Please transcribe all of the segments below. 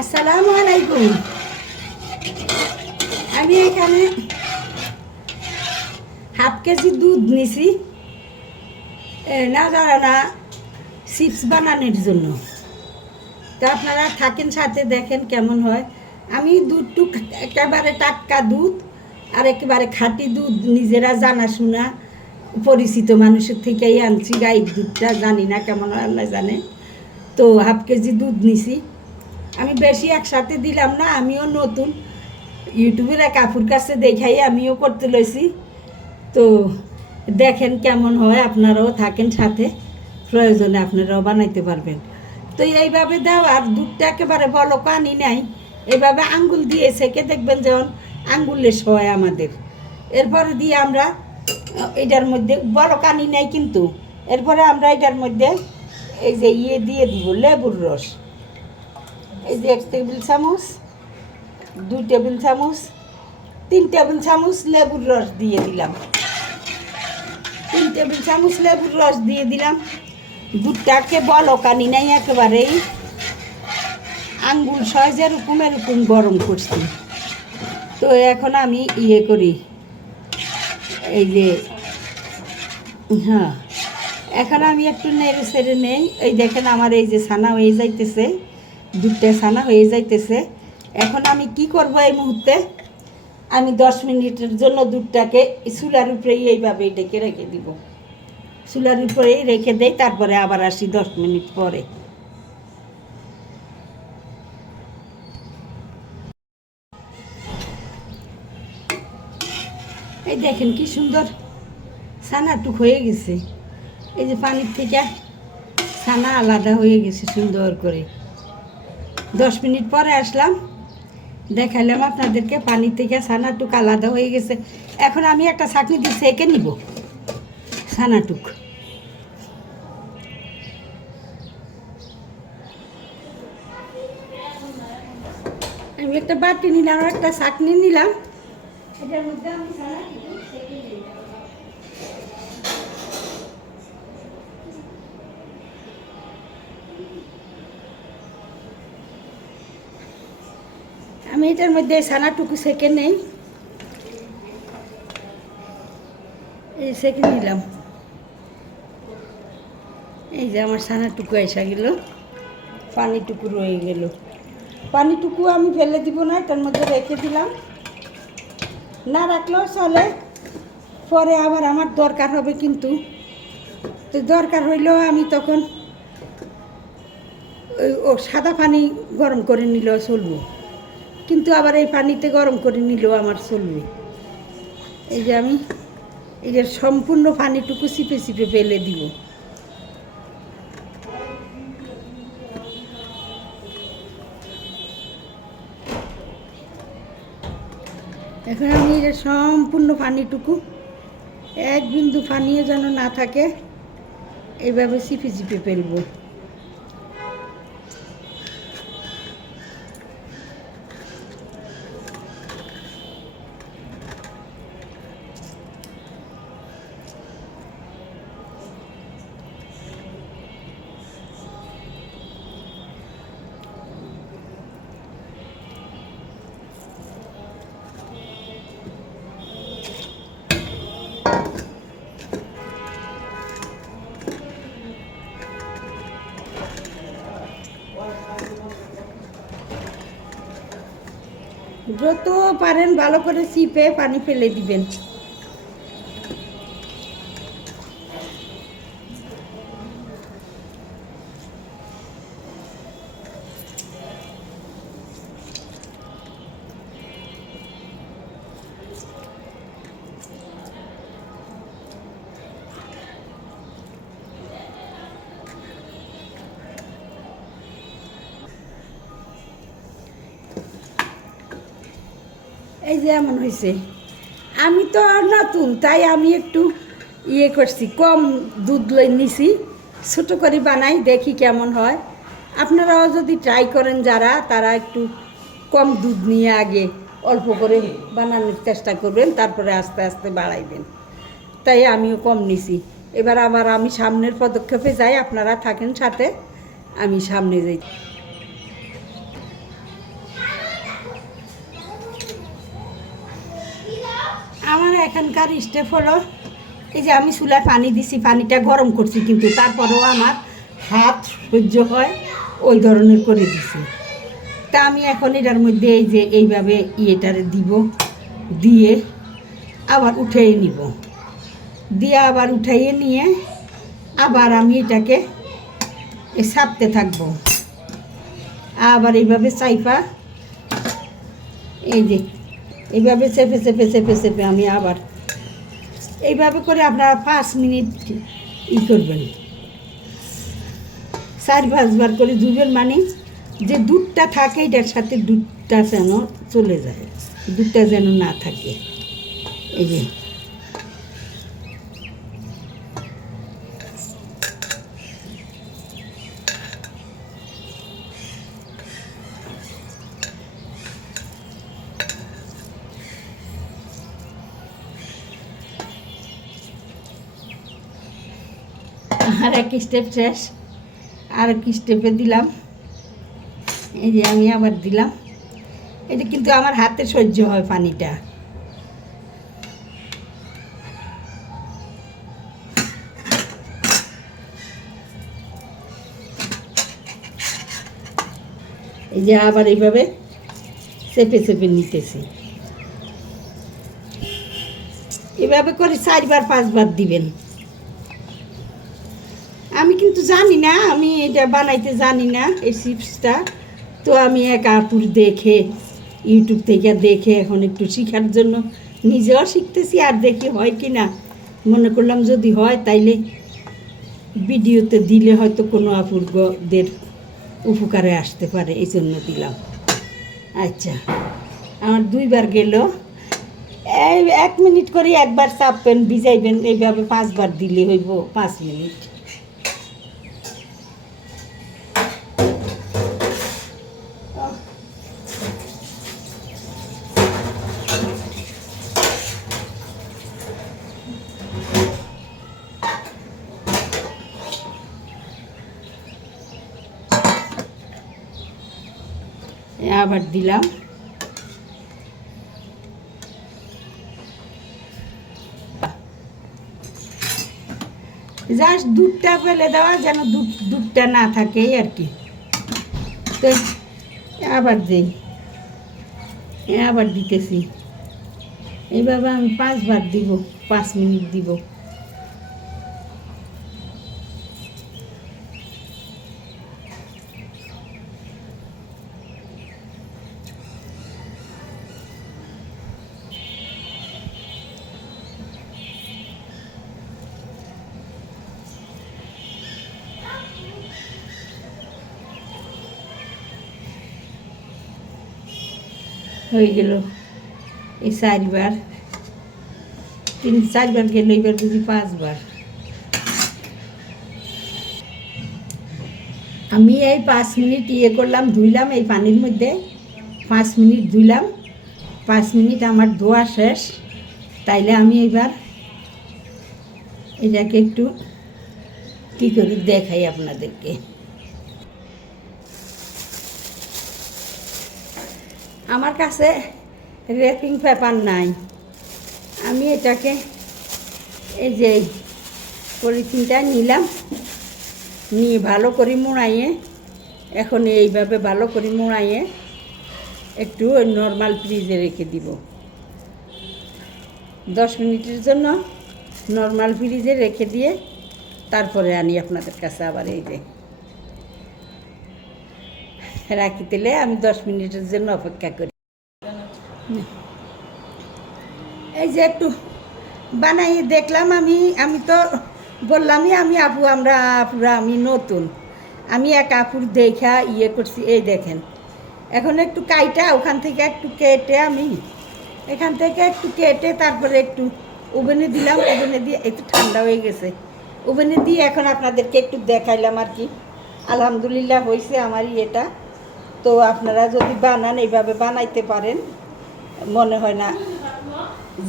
আসসালামু আলাইকুম। আমি এখানে হাফ কেজি দুধ নিছি না যারা না চিপস বানানোর জন্য। তো আপনারা থাকেন সাথে, দেখেন কেমন হয়। আমি দুধটু একেবারে টাটকা দুধ আর একেবারে খাঁটি দুধ, নিজেরা জানাশোনা পরিচিত মানুষের থেকেই আনছি। গাইর দুধটা জানি না কেমন হয়, আল্লাহ জানে। তো হাফ কেজি দুধ নিছি। আমি বেশি একসাথে দিলাম না, আমিও নতুন ইউটিউবের এক আপুর কাছে দেখাই আমিও করতে লইছি। তো দেখেন কেমন হয়, আপনারাও থাকেন সাথে, প্রয়োজনে আপনারাও বানাইতে পারবেন। তো এইভাবে দেওয়ার দুধটা একেবারে বলো পানি নাই, এইভাবে আঙ্গুল দিয়ে সেকে দেখবেন যেমন আঙ্গুলের হয় আমাদের। এরপরে দিয়ে আমরা এটার মধ্যে বলো পানি নেই কিন্তু, এরপরে আমরা এটার মধ্যে এই যে দিয়ে দিব লেবুর রস। এই যে 1 টেবিল চামচ, 2 টেবিল চামচ, 3 টেবিল চামচ লেবুর রস দিয়ে দিলাম। 3 টেবিল চামচ লেবুর রস দিয়ে দিলাম। দুধটাকে বলকানি নাই, একেবারেই আঙ্গুল সয় যেরকম এরকম গরম করছি। তো এখন আমি করি, এই যে হ্যাঁ, এখন আমি একটু নেড়ে ছেড়ে নেই। এই দেখেন আমার এই যে ছানা হয়ে যাইতেছে, দুধটা ছানা হয়ে যাইতেছে। এখন আমি কি করব, এই মুহূর্তে আমি 10 মিনিটের জন্য দুধটাকে চুলার উপরেই এইভাবে ডেকে রেখে দিব। চুলার উপরেই রেখে দেই, তারপরে আবার আসি 10 মিনিট পরে। এই দেখেন কি সুন্দর ছানাটুক হয়ে গেছে। এই যে পানির থেকে ছানা আলাদা হয়ে গেছে সুন্দর করে। 10 মিনিট পরে আসলাম, দেখালাম আপনাদেরকে পানি থেকে ছানাটুক আলাদা হয়ে গেছে। এখন আমি একটা ছাঁকনি দিয়ে সেঁকে নিব ছানাটুক। আমি একটা বাটি নিলাম, একটা ছাঁকনি নিলাম, এটার মধ্যে আমি ছানাটুকু সেঁকে নিলাম। আমি এটার মধ্যে ছানাটুকু সেঁকে নেই, এই সেঁকে নিলাম। এই যে আমার ছানাটুকু এসে গেল, পানিটুকু রয়ে গেল। পানিটুকু আমি ফেলে দিব না, এটার মধ্যে রেখে দিলাম। না রাখলেও চলে, পরে আবার আমার দরকার হবে কিন্তু। তো দরকার হইলেও আমি তখন সাদা পানি গরম করে নিলেও চলবে, কিন্তু আবার এই পানিতে গরম করে নিলেও আমার চলবে। এই যে আমি এই যে সম্পূর্ণ পানিটুকু চিপে চিপে ফেলে দিব। এখন আমি এই যে সম্পূর্ণ পানিটুকু, এক বিন্দু পানিও যেন না থাকে, এইভাবে চিপে চিপে ফেলবো। যত পারেন ভালো করে চিপে পানি ফেলে দিবেন। এই যে এমন হয়েছে। আমি তো নতুন, তাই আমি একটু করছি, কম দুধ লই নিছি, ছোটো করে বানাই, দেখি কেমন হয়। আপনারাও যদি ট্রাই করেন যারা, তারা একটু কম দুধ নিয়ে আগে অল্প করে বানানোর চেষ্টা করবেন, তারপরে আস্তে আস্তে বাড়াইবেন। তাই আমিও কম নিছি। এবার আবার আমি সামনের পদক্ষেপে যাই, আপনারা থাকেন সাথে, আমি সামনে যাই। আমার এখানকার স্টেপ হলো এই যে আমি চুলায় পানি দিছি, পানিটা গরম করছি, কিন্তু তারপরেও আমার হাত সহ্য হয় ওই ধরনের করে দিছি। তা আমি এখন এটার মধ্যে এই যে এইভাবে ইয়েটারে দিব, দিয়ে আবার উঠিয়ে নিব, দিয়ে আবার উঠাইয়ে নিয়ে আবার আমি এটাকে চাপতে থাকবো। আবার এইভাবে চাইপা এই যে এইভাবে চেপে চেপে চেপে চেপে আমি আবার এইভাবে করে আপনারা 5 মিনিট করবেন, 4-5 বার করে ধুবেন। মানে যে দুধটা থাকে এটার সাথে দুধটা যেন চলে যায়, দুধটা যেন না থাকে। এই যে আর এক স্টেপ শেষ, আর এক স্টেপে দিলাম। এই যে আমি আবার দিলাম। এটা কিন্তু আমার হাতে সহ্য হয় পানিটা। এই যে আবার এইভাবে চেপে চেপে নিতেছি। এভাবে করে 4-5 বার দিবেন। আমি কিন্তু জানি না, আমি এটা বানাইতে জানি না এই চিপসটা। তো আমি এক আপুর দেখে, ইউটিউব থেকে দেখে এখন একটু শেখার জন্য নিজেও শিখতেছি, আর দেখি হয় কি না। মনে করলাম যদি হয় তাইলে ভিডিওতে দিলে হয়তো কোনো আপুরদের উপকারে আসতে পারে, এই জন্য দিলাম। আচ্ছা, আমার 2 বার গেল। এই 1 মিনিট করে একবার চাপবেন, ভিজাইবেন। এইভাবে 5 বার দিলে হইব 5 মিনিট। আবার দিলাম। জাস্ট দুধটা ফেলে দেওয়া, যেন দুধটা না থাকে আর কি। তো আবার দিই, আবার দিতেছি। এইভাবে আমি 5 বার দিব, 5 মিনিট দিব। হয়ে গেল এই 4 বার, 3-4 বার গেল, এবার বুঝি 5 বার। আমি এই 5 মিনিট করলাম, ধুইলাম এই পানির মধ্যে। 5 মিনিট ধুইলাম, 5 মিনিট আমার ধোয়া শেষ। তাইলে আমি এবার এটাকে একটু কী করি দেখাই আপনাদেরকে। আমার কাছে র্যাপিং পেপার নাই, আমি এটাকে এই যে পলিথিনটা নিলাম, নিয়ে ভালো করে মোড়াইয়ে, এখন এইভাবে ভালো করে মোড়াইয়ে একটু নর্মাল ফ্রিজে রেখে দিব। 10 মিনিটের জন্য নর্মাল ফ্রিজে রেখে দিয়ে তারপরে আনি আপনাদের কাছে। আবার এই যে রাখি দিলে আমি 10 মিনিটের জন্য অপেক্ষা করি। এই যে একটু বানাইয়ে দেখলাম। আমি তো বললামই আমি আপুরা আমি নতুন, আমি এক আপুর দেখা করছি। এই দেখেন, এখন একটু কাইটা ওখান থেকে একটু কেটে, আমি এখান থেকে একটু কেটে তারপরে একটু ওভেনে দিলাম। ওভেনে দিয়ে একটু ঠান্ডা হয়ে গেছে, ওভেনে দিয়ে এখন আপনাদেরকে একটু দেখাইলাম আর কি। আলহামদুলিল্লাহ হয়েছে আমার এটা। তো আপনারা যদি বানান, এইভাবে বানাইতে পারেন, মনে হয় না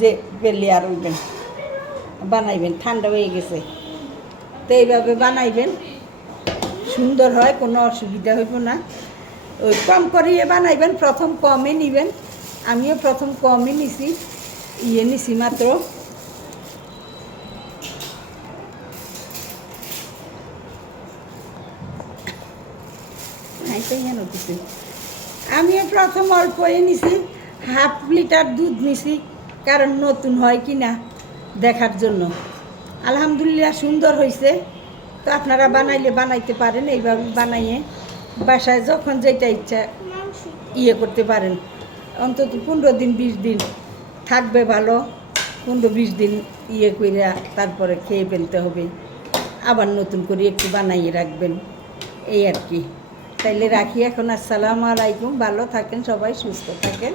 যে বেলে আর উঠবেন। বানাইবেন, ঠান্ডা হয়ে গেছে তো এইভাবে বানাইবেন, সুন্দর হয়, কোনো অসুবিধা হইব না। ওই কম করিয়ে বানাইবেন, প্রথম কমই নেবেন। আমিও প্রথম কমই নিছি, নিছি মাত্র। আমিও প্রথম অল্পই নিছি, 1/2 লিটার দুধ নিছি, কারণ নতুন হয় কি না দেখার জন্য। আলহামদুলিল্লাহ সুন্দর হয়েছে। তো আপনারা বানাইলে বানাইতে পারেন, এইভাবে বানাইয়ে বাসায় যখন যেটা ইচ্ছা করতে পারেন। অন্তত 15 দিন 20 দিন থাকবে ভালো। 15-20 দিন করে তারপরে খেয়ে ফেলতে হবে, আবার নতুন করে একটু বানাইয়ে রাখবেন, এই আর কি। তাইলে রাখি এখন। আসসালামু আলাইকুম, ভালো থাকেন সবাই, সুস্থ থাকেন।